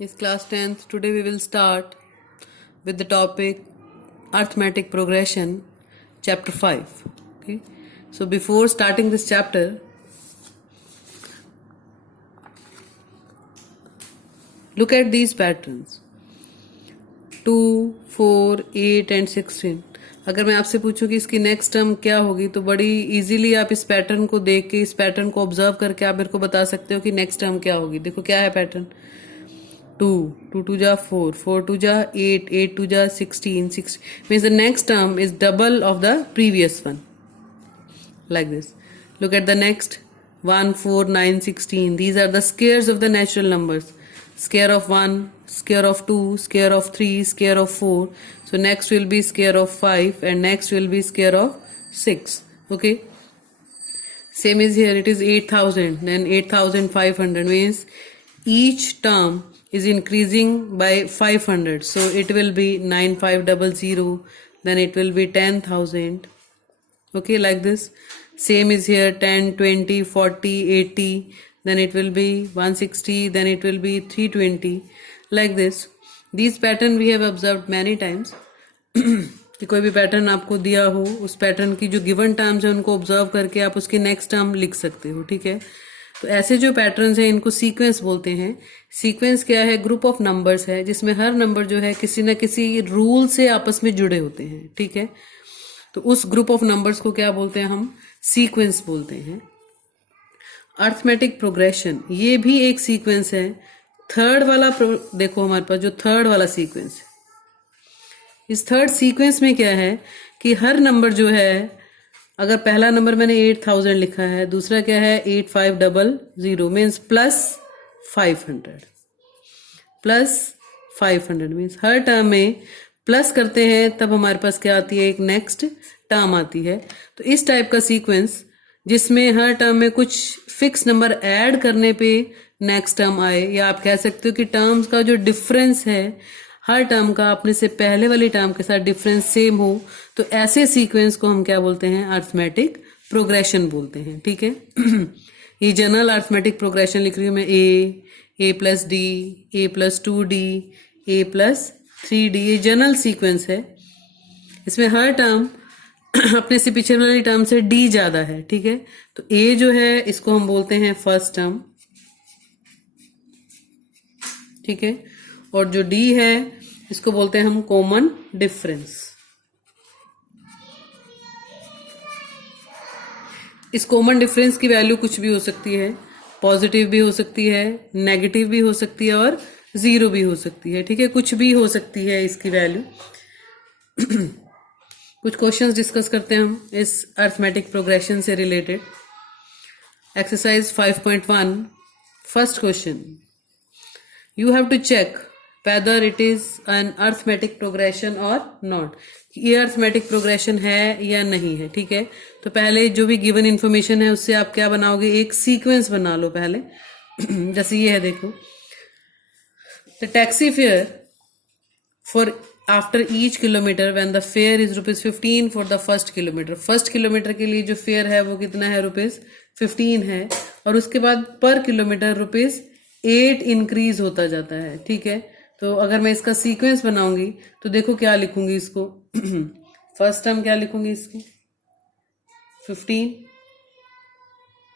is class 10th. Today we will start with the topic arithmetic progression, chapter 5. Okay, so before starting this chapter, look at these patterns 2, 4, 8 and 16. अगर मैं आपसे पूछूं कि इसकी next term क्या होगी तो बड़ी इजीली आप इस पैटर्न को देख के, इस पैटर्न को ऑब्जर्व करके आप मेरे को बता सकते हो कि नेक्स्ट टर्म क्या होगी. देखो क्या है पैटर्न. 2, 2 2 जा 4, 4 2 जा 8, 8 2 जा 16, 6 means the next term is double of the previous one. Like this. Look at the next 1, 4, 9, 16. These are the squares of the natural numbers. Square of 1, square of 2, square of 3, square of 4. So next will be square of 5 and next will be square of 6. Okay. Same is here. It is 8,000. Then 8,500 means each term is increasing by 500. So it will be 9500. Then it will be 10,000. Okay, like this. Same is here 10, 20, 40, 80. Then it will be 160. Then it will be 320. Like this. These pattern we have observed many times. कि कोई भी pattern आपको दिया हो, उस pattern की जो given terms है उनको ऑब्जर्व करके आप उसकी नेक्स्ट टर्म लिख सकते हो. ठीक है. तो ऐसे जो पैटर्न्स हैं इनको सीक्वेंस बोलते हैं. सीक्वेंस क्या है? ग्रुप ऑफ नंबर्स है जिसमें हर नंबर जो है किसी न किसी रूल से आपस में जुड़े होते हैं. ठीक है. तो उस ग्रुप ऑफ नंबर्स को क्या बोलते हैं? हम सीक्वेंस बोलते हैं. अर्थमेटिक प्रोग्रेशन ये भी एक सीक्वेंस है. थर्ड वाला देखो हमारे पास जो थर्ड वाला सीक्वेंस है, इस थर्ड सीक्वेंस में क्या है कि हर नंबर जो है, अगर पहला नंबर मैंने 8000 लिखा है, दूसरा क्या है 8500 मीन्स प्लस 500 मीन्स हर टर्म में प्लस करते हैं तब हमारे पास क्या आती है? एक नेक्स्ट टर्म आती है. तो इस टाइप का सीक्वेंस जिसमें हर टर्म में कुछ फिक्स नंबर ऐड करने पे नेक्स्ट टर्म आए, या आप कह सकते हो कि टर्म्स का जो डिफरेंस है हर टर्म का अपने से पहले वाली टर्म के साथ डिफरेंस सेम हो, तो ऐसे सीक्वेंस को हम क्या बोलते हैं? अर्थमेटिक प्रोग्रेशन बोलते हैं. ठीक है. ये जनरल अर्थमेटिक प्रोग्रेशन लिख रही हूँ मैं. ए प्लस डी, ए प्लस 2d, ए प्लस 3d. ये जनरल सीक्वेंस है. इसमें हर टर्म अपने से पीछे वाली टर्म से d ज्यादा है. ठीक है. तो ए जो है इसको हम बोलते हैं फर्स्ट टर्म. ठीक है. और जो d है इसको बोलते हैं हम कॉमन डिफरेंस. इस कॉमन डिफरेंस की वैल्यू कुछ भी हो सकती है. पॉजिटिव भी हो सकती है, नेगेटिव भी हो सकती है और जीरो भी हो सकती है. ठीक है. कुछ भी हो सकती है इसकी वैल्यू. कुछ क्वेश्चंस डिस्कस करते हैं हम इस अर्थमेटिक प्रोग्रेशन से related. Exercise 5.1. First question. You have to check whether it is an arithmetic progression or not. ये arithmetic progression है या नहीं है. ठीक है. तो पहले जो भी given information है उससे आप क्या बनाओगे? एक sequence बना लो पहले. जैसे ये है देखो. The taxi fare for after each kilometer when the fare is ₹15 for the first kilometer. First kilometre के लिए जो फेयर है वो कितना है? ₹15 है. और उसके बाद पर किलोमीटर ₹8 इंक्रीज होता जाता है. ठीक है. तो अगर मैं इसका सीक्वेंस बनाऊंगी तो देखो क्या लिखूंगी इसको. फर्स्ट टर्म क्या लिखूंगी इसकी? 15.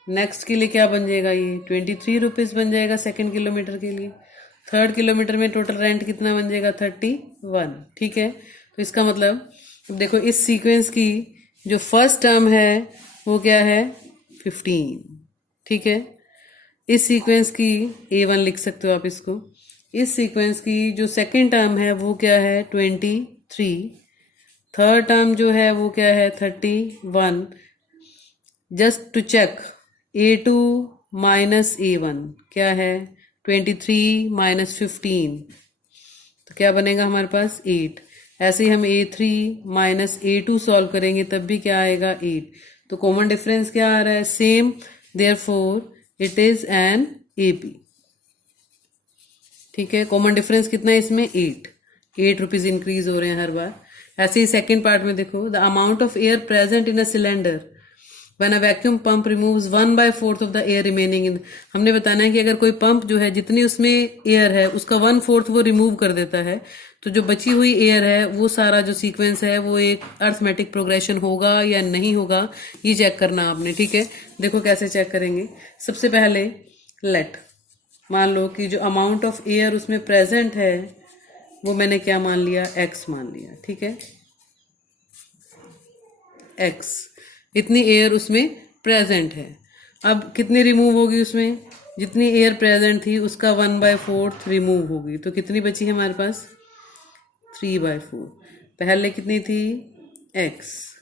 नेक्स्ट के लिए क्या बन जाएगा? ये ₹23 बन जाएगा सेकेंड किलोमीटर के लिए. थर्ड किलोमीटर में टोटल रेंट कितना बन जाएगा? 31. ठीक है. तो इसका मतलब देखो इस सीक्वेंस की जो फर्स्ट टर्म है वो क्या है? 15. ठीक है. इस सीक्वेंस की A1 लिख सकते हो आप इसको. इस सीक्वेंस की जो सेकंड टर्म है वो क्या है? 23. थर्ड टर्म जो है वो क्या है? 31. Just to check A2 minus A1 क्या है? 23 माइनस 15. तो क्या बनेगा हमारे पास? 8. ऐसे ही हम A3 माइनस A2 सॉल्व करेंगे तब भी क्या आएगा? 8. तो कॉमन डिफरेंस क्या आ रहा है? Same. Therefore it is an AP. ठीक है. कॉमन डिफरेंस कितना है इसमें? 8 रुपीज इंक्रीज हो रहे हैं हर बार. ऐसे ही सेकेंड पार्ट में देखो. The amount of air present in a cylinder when a vacuum pump removes 1/4 of the air remaining in, हमने बताना है कि अगर कोई पंप जो है जितनी उसमें एयर है उसका 1/4 वो रिमूव कर देता है, तो जो बची हुई एयर है वो सारा जो सीक्वेंस है वो एक अर्थमेटिक प्रोग्रेशन होगा या नहीं होगा, ये चेक करना आपने। ठीक है, देखो कैसे चेक करेंगे। सबसे पहले लेट, मान लो कि जो अमाउंट ऑफ एयर उसमें प्रेजेंट है वो मैंने क्या मान लिया, x मान लिया। ठीक है, x, इतनी एयर उसमें प्रेजेंट है। अब कितनी रिमूव होगी उसमें, जितनी एयर प्रेजेंट थी उसका 1/4 रिमूव होगी, तो कितनी बची है हमारे पास 3/4। पहले कितनी थी x,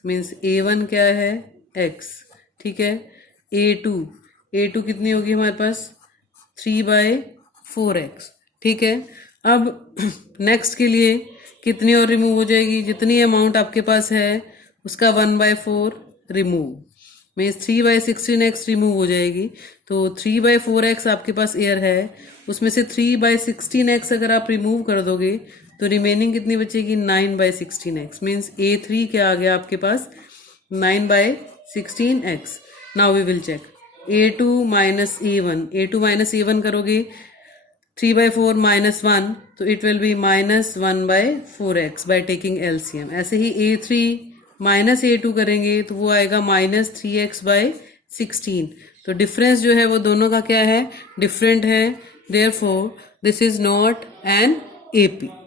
मीन्स A1 क्या है x। ठीक है, A2 कितनी होगी हमारे पास 3/4x। ठीक है, अब नेक्स्ट के लिए कितनी और रिमूव हो जाएगी, जितनी अमाउंट आपके पास है उसका 1/4 रिमूव, मीन्स 3/16x रिमूव हो जाएगी। तो 3/4x आपके पास एयर है, उसमें से 3/16x अगर आप रिमूव कर दोगे तो रिमेनिंग कितनी बचेगी 9/16x, मीन्स A3 क्या आ गया आपके पास 9/16x। Now we will check A2 minus A1 करोगे 3/4 माइनस 1, तो it will be minus 1/4x by taking LCM। ऐसे ही A3 माइनस A2 करेंगे तो वो आएगा माइनस 3x/16। तो डिफरेंस जो है वो दोनों का क्या है, डिफरेंट है, therefore this is not an AP।